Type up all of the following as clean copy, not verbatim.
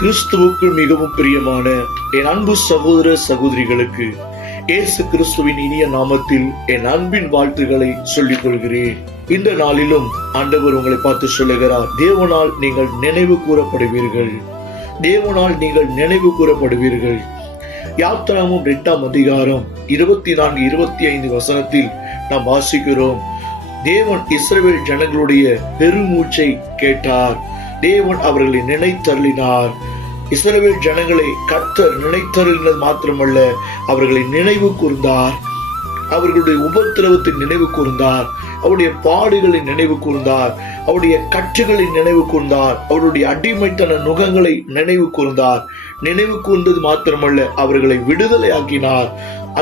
கிறிஸ்துவுக்குள் மிகவும் பிரியமான என் அன்பு சகோதர சகோதரிகளுக்கு இயேசு கிறிஸ்துவின் இனிய நாமத்தில் என் அன்பின் வாழ்த்துக்களை சொல்லிக் கொள்கிறேன். இந்த நாளிலும் ஆண்டவர் உங்களை பார்த்து சொல்லுகிறார், தேவனால் நீங்கள் நினைவு கூறப்படுவீர்கள், தேவனால் நீங்கள் நினைவு கூறப்படுவீர்கள். யாத்திராகமம் 2ஆம் அதிகாரம் 24, 25 வசனத்தில் நாம் வாசிக்கிறோம், தேவன் இஸ்ரவேல் ஜனங்களுடைய பெருமூச்சை கேட்டார், தேவன் அவர்களை நினைத்தருளினார். இஸ்ரவேல் ஜனங்களை கர்த்தர் நினைத்தருளினது மாத்திரமல்ல, அவர்களை நினைவு கூர்ந்தார், அவர்களுடைய உபத்திரவத்தை நினைவு கூர்ந்தார், அவருடைய பாடுகளை நினைவு கூர்ந்தார், அவருடைய கட்டுகளை நினைவு கூர்ந்தார், அவருடைய அடிமைத்தன நுகங்களை நினைவு கூர்ந்தார். நினைவு கூர்ந்தது மாத்திரமல்ல, அவர்களை விடுதலை ஆக்கினார்.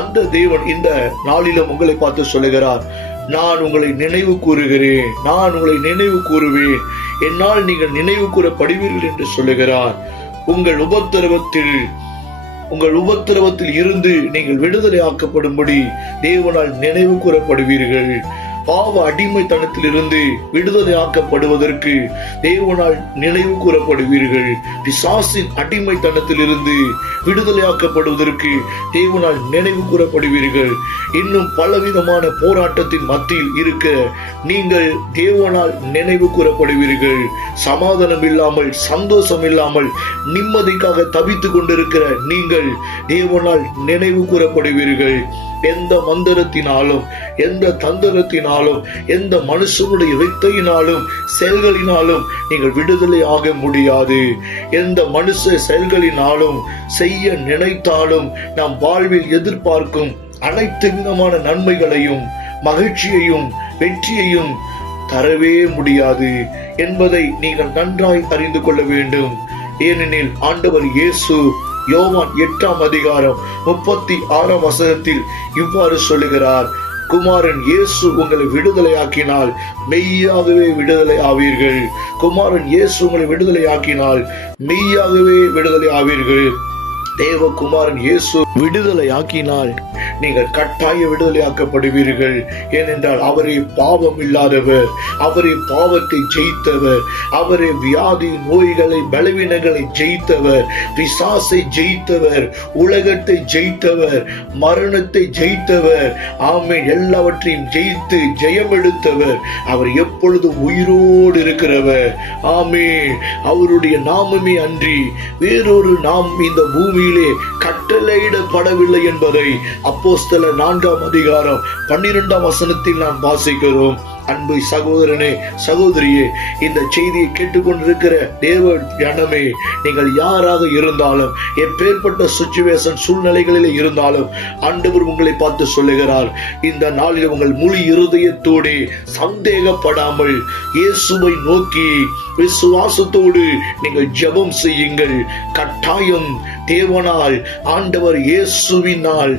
அந்த தேவன் இந்த நாளிலும் உங்களை பார்த்து சொல்லுகிறார், நான் உங்களை நினைவு கூறுகிறேன், நான் உங்களை நினைவு கூறுவேன், என்னால் நீங்கள் நினைவு கூறப்படுவீர்கள் என்று சொல்லுகிறார். உங்கள் உபத்திரவத்தில் இருந்து நீங்கள் விடுதலை ஆக்கப்படும்படி தேவனால் நினைவு கூறப்படுவீர்கள். பாவ அடிமைத்தனத்தில் இருந்து விடுதலை ஆக்கப்படுவதற்கு தேவனால் நினைவு கூறப்படுவீர்கள். பிசாசின் அடிமைத்தனத்தில் இருந்து விடுதலை ஆக்கப்படுவதற்கு தேவனால் நினைவு கூறப்படுவீர்கள். இன்னும் பலவிதமான போராட்டத்தின் மத்தியில் இருக்க நீங்கள் தேவனால் நினைவு கூறப்படுவீர்கள். சமாதானம் இல்லாமல், சந்தோஷம் இல்லாமல், நிம்மதிக்காக தவித்துக் கொண்டிருக்கிற நீங்கள் தேவனால் நினைவு கூறப்படுவீர்கள். எந்த மந்திரத்தினாலும், எந்த தந்திரத்தினாலும், எந்த மனுஷனுடைய வித்தையினாலும், செயல்களினாலும் நீங்கள் விடுதலை ஆக முடியாது. எந்த மனுஷ செயல்களினாலும், செய்ய நினைத்தாலும் நாம் வாழ்வில் எதிர்பார்க்கும் அனைத்து விதமான நன்மைகளையும், மகிழ்ச்சியையும், வெற்றியையும் தரவே முடியாது என்பதை நீங்கள் நன்றாய் அறிந்து கொள்ள வேண்டும். ஏனெனில் ஆண்டவர் இயேசு யோவான் 8ஆம் அதிகாரம் 36ஆம் வசனத்தில் இவ்வாறு சொல்லுகிறார், குமாரன் இயேசு உங்களை விடுதலையாக்கினால் மெய்யாகவே விடுதலை ஆவீர்கள். குமாரன் இயேசு உங்களை விடுதலையாக்கினால் மெய்யாகவே விடுதலை ஆவீர்கள். தேவகுமாரன் இயேசு விடுதலை ஆக்கினால் நீங்கள் கட்டாய விடுதலை ஆக்கப்படுவீர்கள். ஏனென்றால் அவரே பாவம் இல்லாதவர், அவரே பாவத்தை ஜெயித்தவர், அவரே வியாதி நோய்களை பலவீனங்களை ஜெயித்தவர், பிசாசை ஜெயித்தவர், உலகத்தை ஜெயித்தவர், மரணத்தை ஜெயித்தவர், ஆமென், எல்லாவற்றையும் ஜெயித்து ஜெயம் எடுத்தவர். அவர் எப்பொழுதும் உயிரோடு இருக்கிறவர். ஆமென். அவருடைய நாமமே அன்றி வேறொரு நாம் இந்த பூமியிலே கட்டளையிடப்படவில்லை என்பதை அப்போஸ்தலர் 4ஆம் அதிகாரம் 12ஆம் வசனத்தில் நாம் வாசிக்கிறோம். அன்பு சகோதரனே, சகோதரியே, இந்த செய்தியை கேட்டுக்கொண்டிருக்கிற தேவ ஜனமே, நீங்கள் யாராக இருந்தாலும், எப்பேற்பட்ட சிச்சுவேஷன் சூழ்நிலைகளில் இருந்தாலும் ஆண்டவர் உங்களை பார்த்து சொல்லுகிறார், இந்த நாளில் உங்கள் முழு இருதயத்தோடு சந்தேகப்படாமல் இயேசுவை நோக்கி விசுவாசத்தோடு நீங்கள் ஜெபம் செய்யுங்கள். கட்டாயம் தேவனால், ஆண்டவர் இயேசுவினால்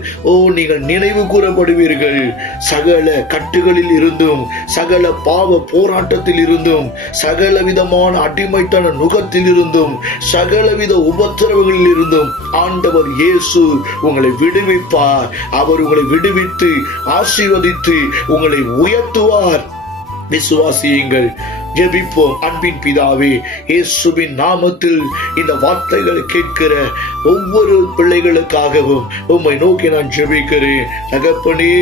நீங்கள் நினைவு கூறப்படுவீர்கள். சகல கட்டுகளில் இருந்தும், சகல பாவ போராட்டத்தில் இருந்தும், சகல விதமான அடிமைத்தன நுகத்தில் இருந்தும், சகலவித உபத்திரவங்களில் இருந்தும் ஆண்டவர் இயேசு உங்களை விடுவிப்பார். அவர் உங்களை விடுவித்து ஆசீர்வதித்து உங்களை உயர்த்துவார். விசுவாசியுங்கள். ஜெபிப்போம். அன்பின் பிதாவே, இயேசுவின் நாமத்தில் இந்த வார்த்தைகளை கேட்கிற ஒவ்வொரு பிள்ளைகளுக்காகவும் உம்மை நோக்கி நான் ஜெபிக்கிறேன். தகப்பனே,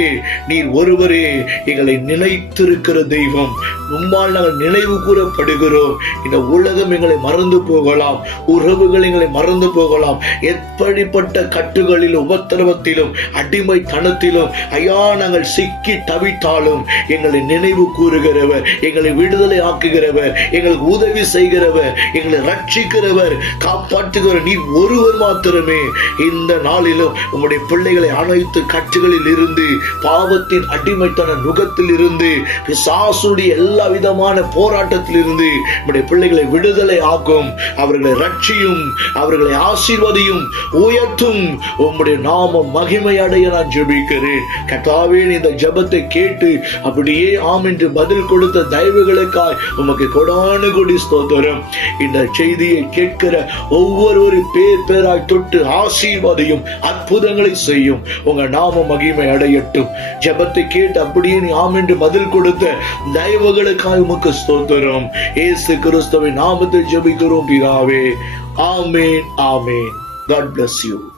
நீர் ஒருவரே எங்களை நினைத்திருக்கிற தெய்வம். உம்மால் நாங்கள் நினைவு கூறப்படுகிறோம். இந்த உலகம் எங்களை மறந்து போகலாம், உறவுகள் எங்களை மறந்து போகலாம், எப்படிப்பட்ட கட்டுகளிலும் உபத்திரவத்திலும் அடிமைத்தனத்திலும் ஐயா நாங்கள் சிக்கி தவித்தாலும் எங்களை நினைவு கூறுகிறவர், எங்களை விடுதலை ஆக்குகிறவர், எங்களுக்கு உதவி செய்கிறவர், எங்களை ரட்சிக்கிறவர், காப்பாற்றுகிறவர் நீர் ஒருவர் மாத்திரமே. இந்த நாளிலும் உம்முடைய பிள்ளைகளை அனைத்து கட்டுகளில் இருந்து, பாவத்தின் அடிமைத்தன நுகத்தில் இருந்து, பிசாசுடைய எல்லா விதமான போராட்டத்தில் இருந்து உம்முடைய பிள்ளைகளை விடுதலை ஆக்கும். அவர்களை ரட்சியும், அவர்களை ஆசீர்வதியும், உயர்த்தும். உம்முடைய நாமம் மகிமை அடைய நான் ஜெபிக்கிறேன். கர்த்தாவே, இந்த ஜெபத்தை கேட்டு அப்படியே ஆம் என்று பதில் கொடுத்த தயவுகளுக்காய் உமக்கு கொடானு கொடி ஸ்தோத்திரம். இந்த செய்தியை கேட்கிற ஒவ்வொரு பேராய் தொட்டு ஆசீர்வாதையும் அற்புதங்களை செய்யும். உங்க நாம மகிமை அடையட்டும். ஜெபத்தை கேட்டு அப்படியே நீ ஆமென்று பதில் கொடுத்த தயவுகளுக்காக உமக்கு ஸ்தோத்திரம். இயேசு கிறிஸ்துவின் நாமத்தில் ஜெபிக்கிறோம் பிதாவே. ஆமென், ஆமென். God bless you.